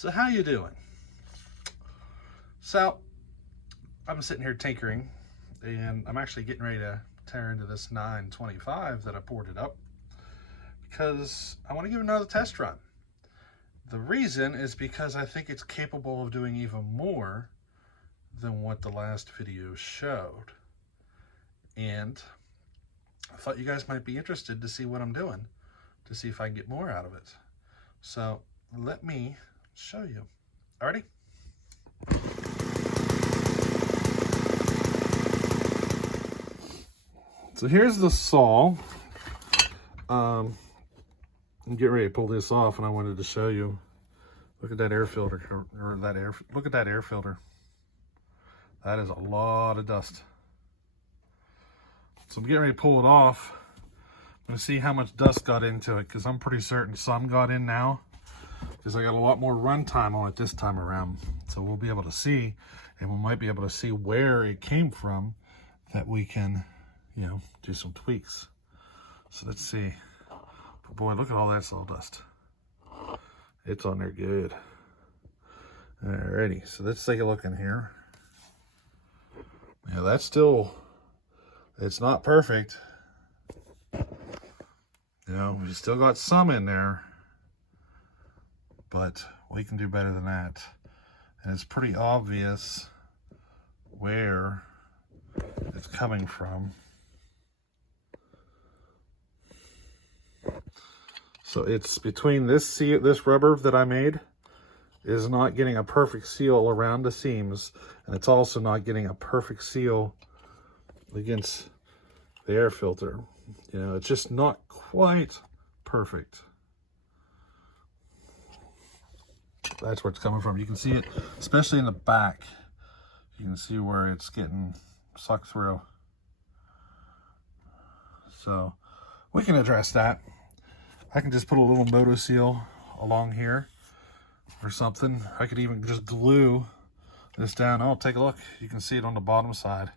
So how you doing? So I'm sitting here tinkering, and I'm actually getting ready to tear into this 925 that I ported up because I want to give it another test run. The reason is because I think it's capable of doing even more than what the last video showed. And I thought you guys might be interested to see what I'm doing, to see if I can get more out of it. So let me show you. Alrighty? So here's the saw. I'm getting ready to pull this off, and I wanted to show you. Look at that air filter, look at that air filter. That is a lot of dust. So I'm getting ready to pull it off. I'm gonna see how much dust got into it, because I'm pretty certain some got in now, because I got a lot more run time on it this time around. So we'll be able to see, and we might be able to see where it came from, that we can, you know, do some tweaks. So let's see. But boy, look at all that sawdust. It's on there good. Alrighty, so let's take a look in here. Yeah, that's still, it's not perfect. You know, we still got some in there, but we can do better than that. And it's pretty obvious where it's coming from. So it's between this rubber that I made is not getting a perfect seal around the seams, and it's also not getting a perfect seal against the air filter. You know, it's just not quite perfect. That's where it's coming from. You can see it, especially in the back. You can see where it's getting sucked through. So we can address that. I can just put a little moto seal along here or something. I could even just glue this down. Oh, take a look. You can see it on the bottom side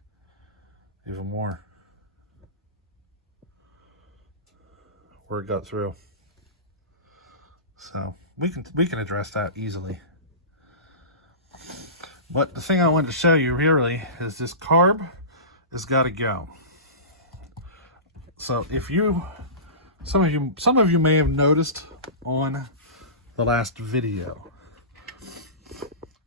even more, where it got through. So we can address that easily. But the thing I wanted to show you really is this carb has got to go. So if you, some of you may have noticed on the last video.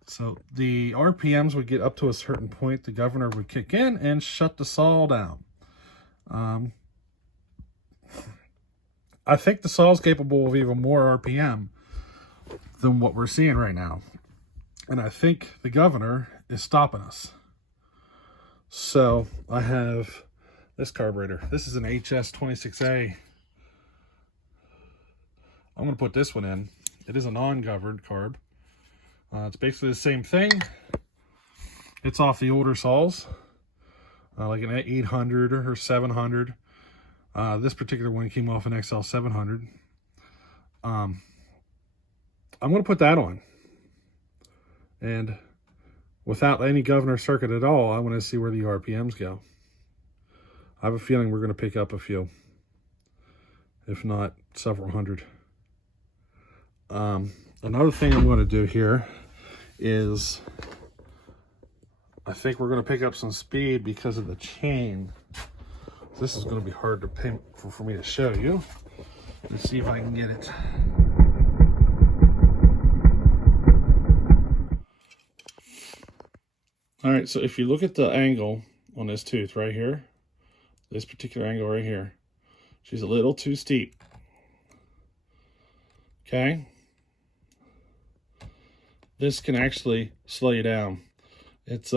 So the RPMs would get up to a certain point, the governor would kick in and shut the saw down. I think the saw is capable of even more RPM than what we're seeing right now. And I think the governor is stopping us. So I have this carburetor. This is an HS26A. I'm going to put this one in. It is a non-governed carb. It's basically the same thing. It's off the older saws, like an 800 or 700. This particular one came off an XL-700. I'm going to put that on. And without any governor circuit at all, I want to see where the RPMs go. I have a feeling we're going to pick up a few, if not several hundred. Another thing I'm going to do here is I think we're going to pick up some speed because of the chain. This is going to be hard to pin for me to show you. Let's see if I can get it. All right, so if you look at the angle on this tooth right here, this particular angle right here, she's a little too steep. Okay? This can actually slow you down. It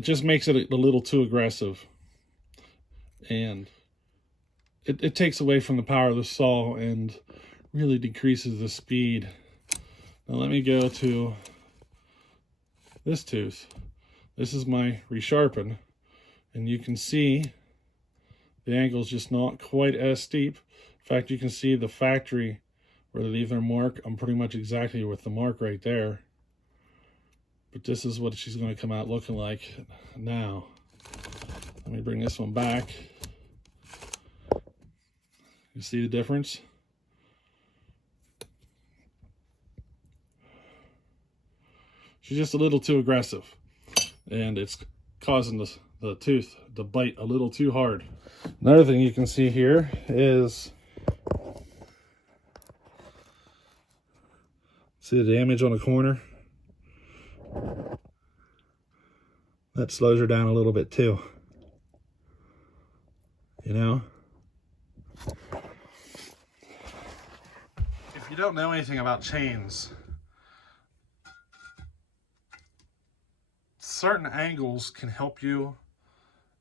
just makes it a little too aggressive. And it takes away from the power of the saw and really decreases the speed. Now let me go to this tooth. This is my resharpen, and you can see the angle's just not quite as steep. In fact, you can see the factory where they leave their mark. I'm pretty much exactly with the mark right there. But this is what she's going to come out looking like now. Let me bring this one back. You see the difference? She's just a little too aggressive, and it's causing the tooth to bite a little too hard. Another thing you can see here is, see the damage on the corner? That slows her down a little bit too. You know? If you don't know anything about chains, certain angles can help you,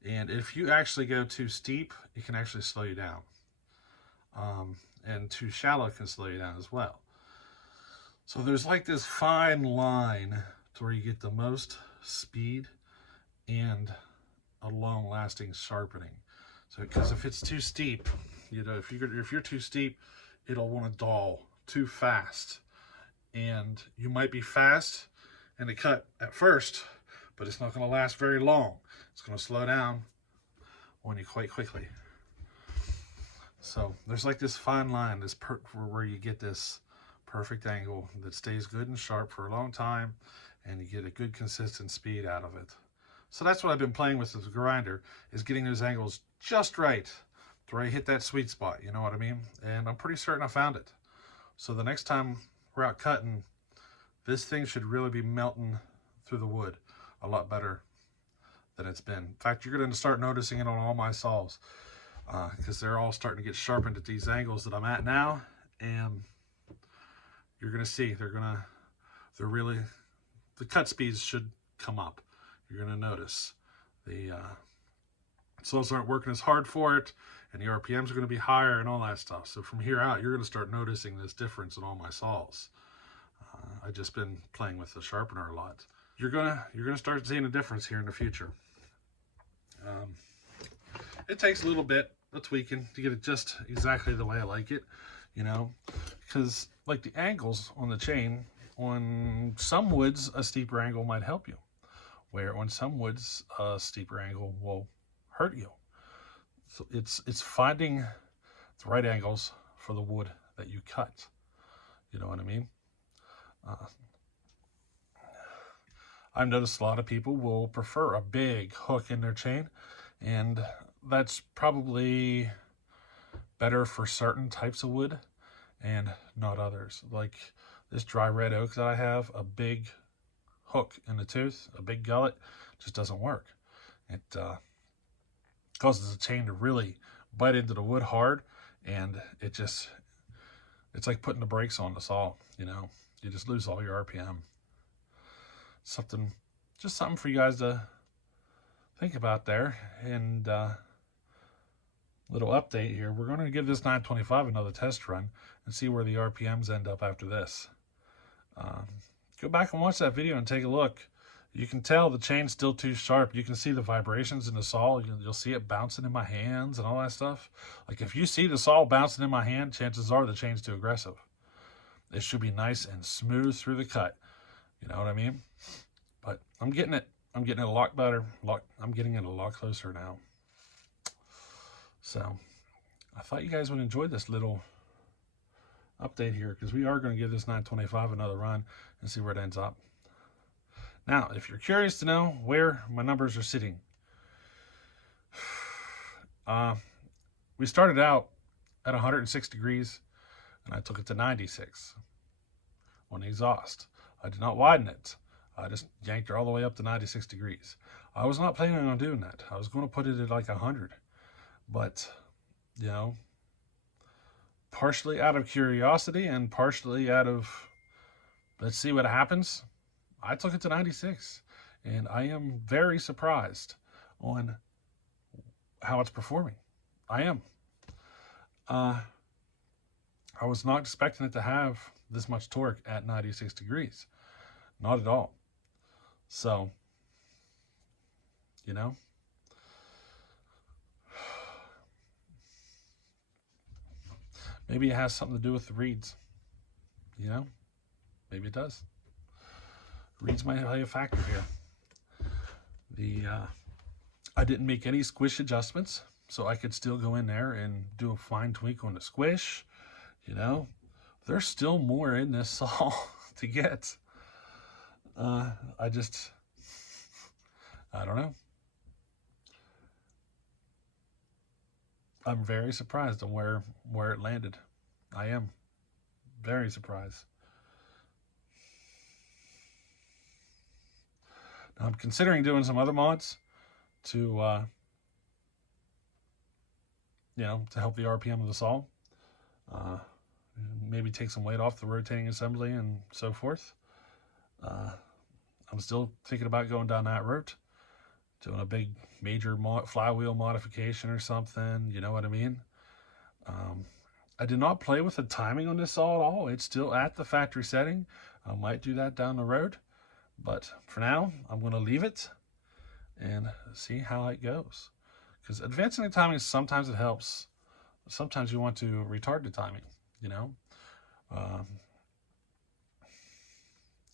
and if you actually go too steep, it can actually slow you down. And too shallow can slow you down as well. So there's like this fine line to where you get the most speed and a long-lasting sharpening. So, because if it's too steep, you know, if you're too steep, it'll want to dull too fast, and you might be fast in the cut at first, but it's not going to last very long. It's going to slow down on you quite quickly. So there's like this fine line, where you get this perfect angle that stays good and sharp for a long time, and you get a good consistent speed out of it. So that's what I've been playing with this grinder, is getting those angles just right to where I hit that sweet spot, you know what I mean? And I'm pretty certain I found it. So the next time we're out cutting, this thing should really be melting through the wood a lot better than it's been. In fact, you're going to start noticing it on all my saws, because they're all starting to get sharpened at these angles that I'm at now, and you're going to see the cut speeds should come up. You're going to notice the saws aren't working as hard for it, and the RPMs are going to be higher and all that stuff. So from here out, you're going to start noticing this difference in all my saws. I've just been playing with the sharpener a lot. You're gonna start seeing a difference here in the future. It takes a little bit of tweaking to get it just exactly the way I like it, you know, because like the angles on the chain, on some woods a steeper angle might help you, where on some woods a steeper angle will hurt you. So it's finding the right angles for the wood that you cut. You know what I mean? I've noticed a lot of people will prefer a big hook in their chain, and that's probably better for certain types of wood and not others. Like this dry red oak that I have, a big hook in the tooth, a big gullet, just doesn't work. It causes the chain to really bite into the wood hard, and it's like putting the brakes on the saw, you know. You just lose all your RPM. Just something for you guys to think about there. And little update here. We're going to give this 925 another test run and see where the RPMs end up after this. Go back and watch that video and take a look. You can tell the chain's still too sharp. You can see the vibrations in the saw. You'll see it bouncing in my hands and all that stuff. Like if you see the saw bouncing in my hand, chances are the chain's too aggressive. It should be nice and smooth through the cut. You know what I mean? But I'm getting it a lot better. I'm getting it a lot closer now. So I thought you guys would enjoy this little update here, because we are going to give this 925 another run and see where it ends up. Now, if you're curious to know where my numbers are sitting, we started out at 106 degrees, and I took it to 96 on the exhaust. I did not widen it. I just yanked her all the way up to 96 degrees. I was not planning on doing that. I was going to put it at like 100. But, you know, partially out of curiosity and partially out of, let's see what happens, I took it to 96. And I am very surprised on how it's performing. I am. I was not expecting it to have this much torque at 96 degrees. Not at all. So, you know, maybe it has something to do with the reeds. You know, maybe it does. Reeds might play a factor here. I didn't make any squish adjustments, so I could still go in there and do a fine tweak on the squish. You know, there's still more in this saw to get. I don't know. I'm very surprised on where it landed. I am very surprised. Now I'm considering doing some other mods to to help the RPM of the saw. Uh, Maybe take some weight off the rotating assembly and so forth. I'm still thinking about going down that route, doing a big major flywheel modification or something, you know what I mean? I did not play with the timing on this saw at all. It's still at the factory setting. I might do that down the road, but for now, I'm going to leave it and see how it goes. Because advancing the timing, sometimes it helps. Sometimes you want to retard the timing, you know?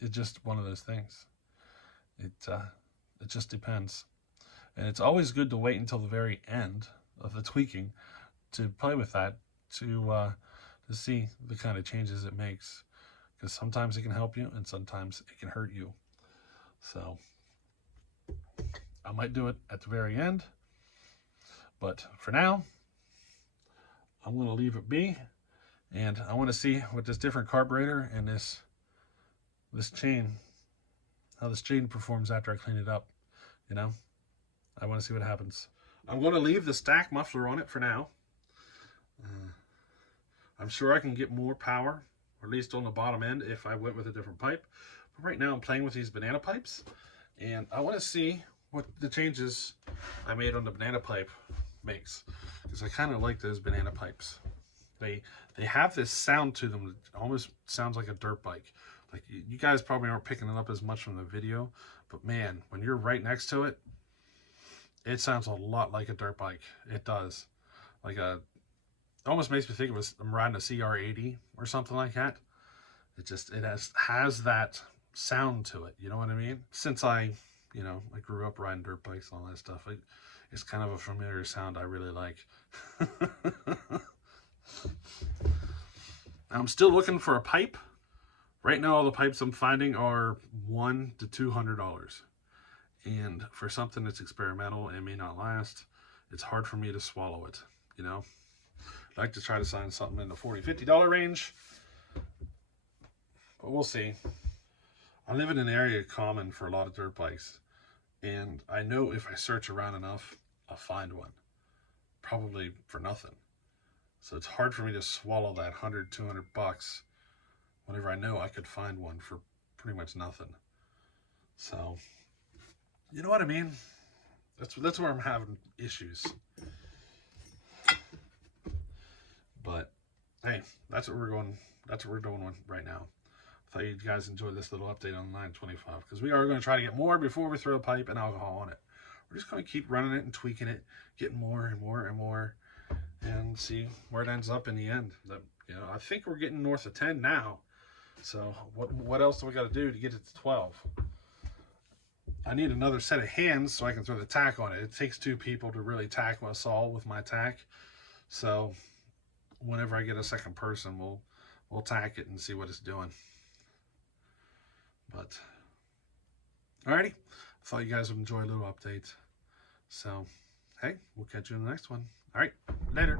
It's just one of those things. It just depends. And it's always good to wait until the very end of the tweaking to play with that, to see the kind of changes it makes. Because sometimes it can help you and sometimes it can hurt you. So I might do it at the very end. But for now, I'm going to leave it be. And I want to see what this different carburetor and this chain, how this chain performs after I clean it up. You know, I want to see what happens. I'm going to leave the stack muffler on it for now. I'm sure I can get more power, or at least on the bottom end, if I went with a different pipe. But right now I'm playing with these banana pipes, and I want to see what the changes I made on the banana pipe makes, because I kind of like those banana pipes. They have this sound to them that almost sounds like a dirt bike. Like, you guys probably aren't picking it up as much from the video, but man, when you're right next to it, it sounds a lot like a dirt bike. It does. Like it almost makes me think I'm riding a CR80 or something like that. It has that sound to it. You know what I mean? Since I grew up riding dirt bikes and all that stuff, it's kind of a familiar sound I really like. I'm still looking for a pipe. Right now, all the pipes I'm finding are $100 to $200. And for something that's experimental and may not last, it's hard for me to swallow it, you know? I'd like to try to find something in the $40, $50 range, but we'll see. I live in an area common for a lot of dirt bikes, and I know if I search around enough, I'll find one, probably for nothing. So it's hard for me to swallow that $100, $200 whenever I know I could find one for pretty much nothing. So, you know what I mean? That's where I'm having issues. But hey, that's what we're doing right now. I thought you guys enjoyed this little update on the 925, because we are going to try to get more before we throw pipe and alcohol on it. We're just going to keep running it and tweaking it, getting more and more and more, and see where it ends up in the end. I think we're getting north of 10 now. So what else do we got to do to get it to 12? I need another set of hands so I can throw the tack on it. It takes 2 people to really tack my saw with my tack. So whenever I get a second person, we'll tack it and see what it's doing. But alrighty, I thought you guys would enjoy a little update. So hey, we'll catch you in the next one. All right, later.